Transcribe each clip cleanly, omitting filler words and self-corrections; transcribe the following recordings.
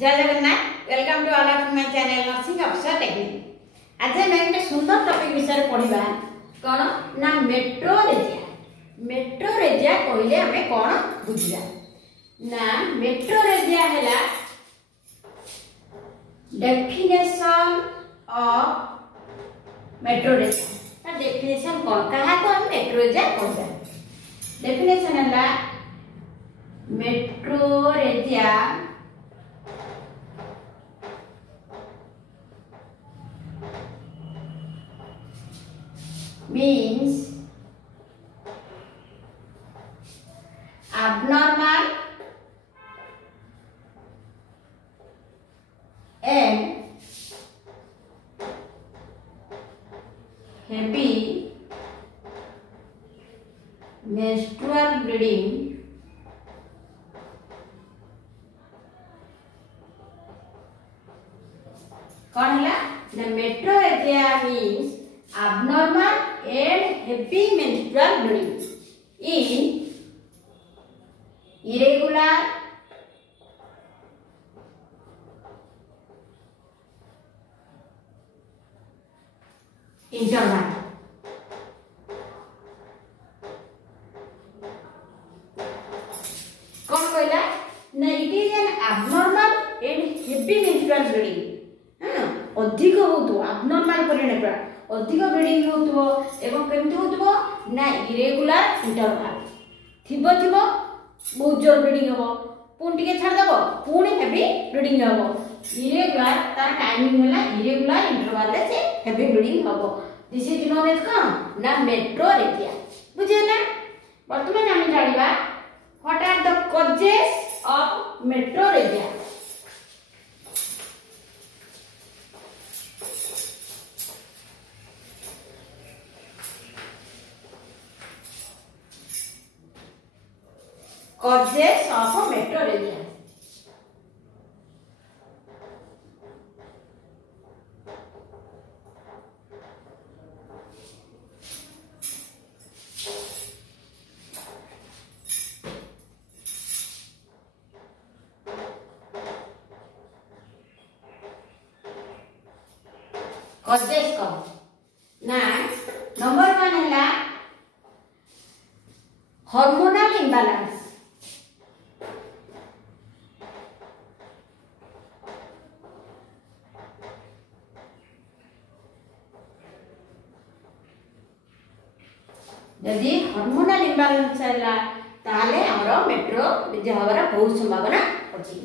जय Jagannath welcome to all of my channel nursing officer technique. आज मैं एक सुंदर टॉपिक विषय पढ़िबा कोन ना मेट्रोरेजिया। मेट्रोरेजिया कहले हमें कोन बुझिया ना मेट्रोरेजिया हैला डेफिनेशन ऑफ मेट्रोरेजिया। ता डेफिनेशन कोन कहा को हम मेट्रोरेजिया कहबा। डेफिनेशन हैला metrorrhagia means abnormal and heavy menstrual bleeding कौन है the metrorrhagia means abnormal and heavy menstrual bleeding in irregular interval। कौन कहला ना it is an abnormal and heavy menstrual bleeding। अधिक होतो abnormal परिणाम पर अधिक ब्लीडिंग होतबो एवं केमति होतबो ना इरेगुलर इंटरवल थिबो थिबो बहुत जोर ब्लीडिंग हबो पुन टिके छाड़ दबो पुनी हेवी ब्लीडिंग हबो। इरेगुलर तार टाइमिंग होला इरेगुलर इंटरवल ले से हेवी ब्लीडिंग हबो। दिस इज नोन एज कोन ना मेट्रोरेजिया। बुझे ना वर्तमान हम जानिबा what are the causes of metrorrhagia. Causes of metrorrhagia। Causes को ना नंबर 1 है हार्मोनल इम्बैलेंस। यदि हार्मोनल इम्बैलेंस हैला ताले हमरो मेट्रोरेजिया हवार बहुत संभावना अछि।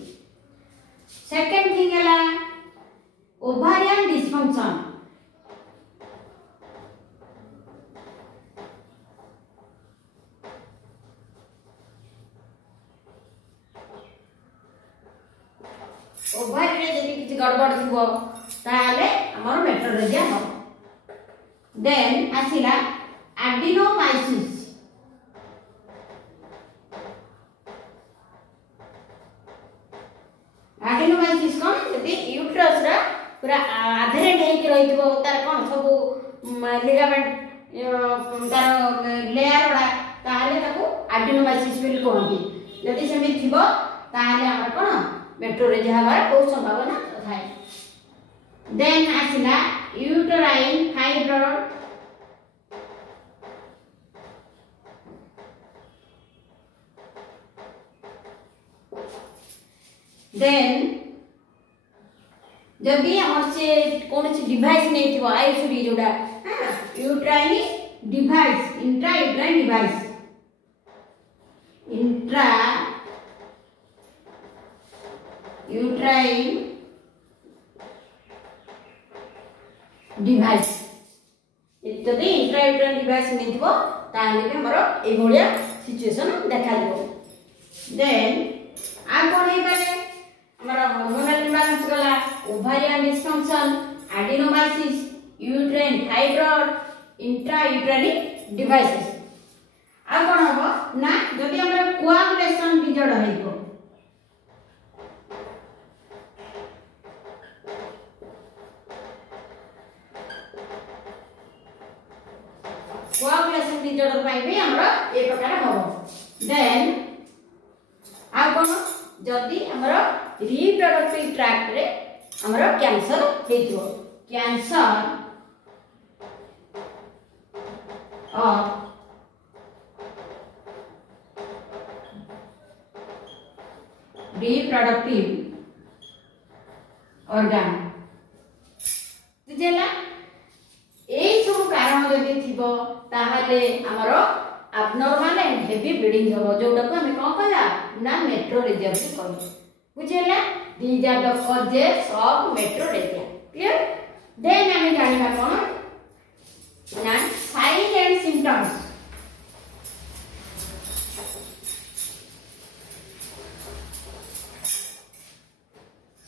सेकंड थिंग हैला ओवारियन डिसफंक्शन। ओवारी रे यदि किछ गड़बड़ थिबो ताले हमरो मेट्रोरेजिया हो। देन आसिला एडिनोमाइसिस। एडिनोमाइसिस कोन यदि यूट्रस रा पूरा आधरे ढेक रहितबो तार कोन सब लिगामेंट तार लेयर रा ताले ताको एडिनोमाइसिस बोली कहंती। यदि सेमि थिबो ताले हमर कोन मेट्रोरेजिया हवार बहुत संभावना थाए। देन आसिला यूटेराइन फाइब्रॉइड। देन जदि हमर से कोन से डिवाइस नै थिबो आईसीडी जोडा uterine device intra uterine device intra uterine device जदि इंट्रा यूट्राइन डिवाइस नै थिबो ताले हमर ए भलिया सिचुएशन देखा दिबो। देन आ कोन हे पारे हमारा हार्मोनल इम्बैलेंस गला ovarian dysfunction adenomyosis uterine fibroid intrauterine devices. आ कोन हबो ना जदि हमरा कोआगुलेशन विजड़ हेबो कोआगुलेशन विजड़ पाई भी हमरा ए प्रकार हबो। देन आ कोन जदि हमर रिप्रोडक्टिव ट्रैक्ट रे हमर कैंसर हेतिबो कैंसर ऑफ रिप्रोडक्टिव ऑर्गन बुझेला ए सब कारण जदि थिबो ताहाले हमर abnormal and heavy bleeding हबो जोटा को हमें कोन कहला ना मेट्रोरेजिया भी कहू बुझेला these are the causes of metrorrhagia clear then हमें जानिबा कोन ना signs and symptoms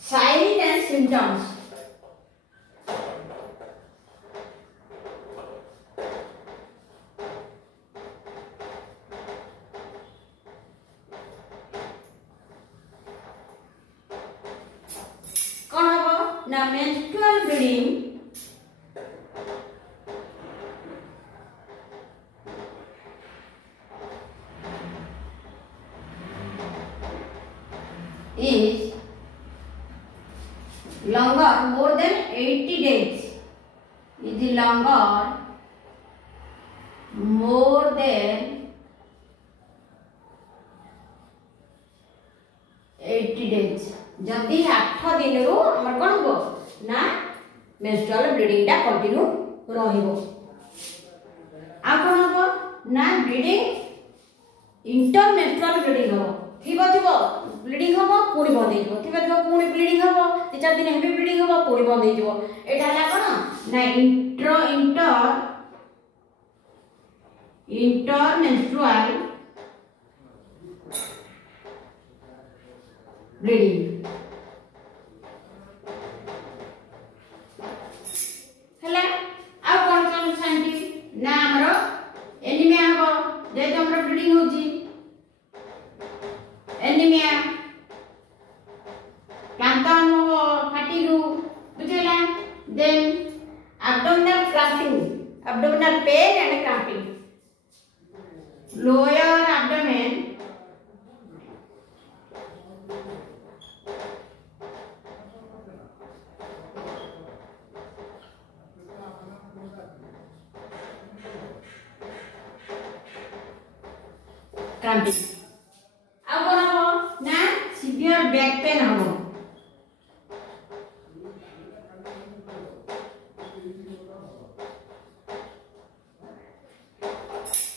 signs and symptoms now menstrual bleeding is longer more than 80 days is longer more than 80 days जदि 8 दिन रु हमर कोन हो ना मेंस्ट्रुअल ब्लीडिंग टा कंटिन्यू रहिबो आ कोन हो ना ब्लीडिंग इंटर मेंस्ट्रुअल ब्लीडिंग हो थिबो ब्लीडिंग हो पुणी बंद हो थिबो पुणी ब्लीडिंग हो 3-4 दिन हेवी ब्लीडिंग हो पुणी बंद हो एटा हला कोन ना इंटर मेंस्ट्रुअल ब्लीडिंग हला आ कोन कोन शांति ना हमरो एनीमिया हो जे तो हमरो ब्लीडिंग होजी एनीमिया कांतन हो फाटीगु बुझेला then abdominal pain and cramping lower abdomen cramping अब कोन हो ना सिवियर बैक पेन हो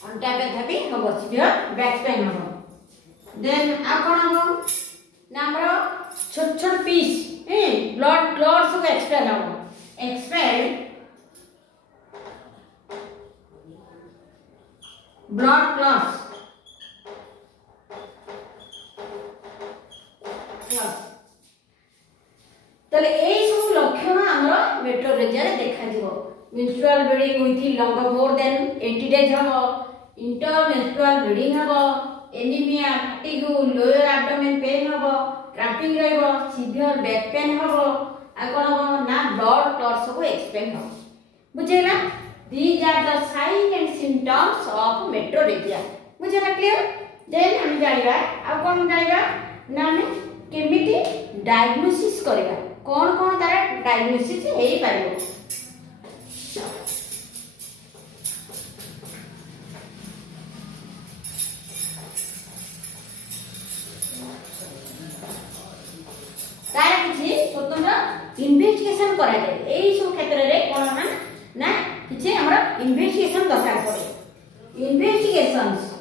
अंटा व्यथा भी हो सिवियर बैक पेन हो देन अब कोन हो ना हमरो छोट छोट पीस ब्लड सब एक्सपेल हो एक्सपेल ब्लड क्लॉट्स तले एई सब लक्षण हमर मेट्रोरेजिया रे देखा जिवो menstrual bleeding with longer more than 80 days हबो इंटर मेंस्ट्रुअल ब्लीडिंग हबो anaemia fatigue lower abdomen pain हबो क्रैम्पिंग रहबो सीवियर बैक पेन हबो आ कोन हबो ना ब्लड क्लॉट सब एक्सपेल हबो बुझेला these are the signs and symptoms of metrorrhagia बुझेला क्लियर देन हम जानिबा आ कोन जानिबा ना हम केमिति डायग्नोसिस करबा कोन कोन तार डायग्नोसिस हेई पारिबो तार किछि स्वतंत्र इन्वेस्टिगेशन करा जाय एई सब क्षेत्र रे कोन ना किछि हमरा इन्वेस्टिगेशन दरकार पड़े इन्वेस्टिगेशंस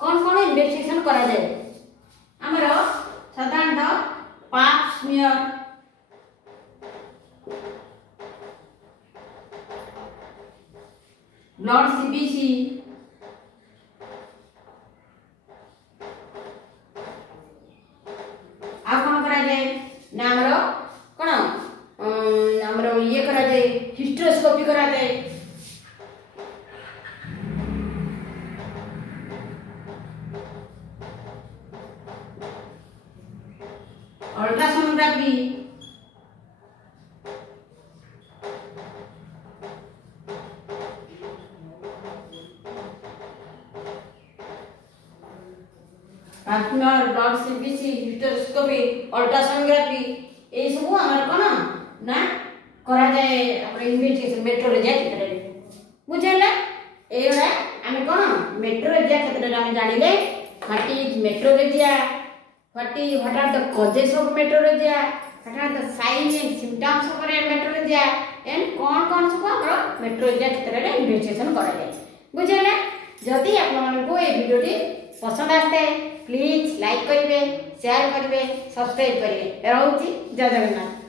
कौन इन्वेस्टिगेशन करा जाए हमरा साधारणतः पाप स्मियर ब्लड सीबीसी आ कौन करा जाए ना हमरा कौन हमरा ये करा जाए हिस्ट्रोस्कोपी करा जाए ultrasonography partner blood CBC hysteroscopy ultrasonography ए सब हमर कोन ना करा जाए अपन इन्वेस्टिगेशन मेट्रोलॉजी क्षेत्र रे बुझैला एरा हम कोन मेट्रोलॉजी क्षेत्र रे हम जानिले what is metrology what are the causes of metrology what are the sign and symptoms of metrology and कौन सब हमर मेट्रोलॉजी क्षेत्र रे इन्वेस्टिगेशन करा जाए बुझैला जदि आपण मानको ए वीडियोटी पसंद आते प्लीज लाइक करेंगे शेयर करेंगे सब्सक्राइब करेंगे रहूँ जय जगन्नाथ।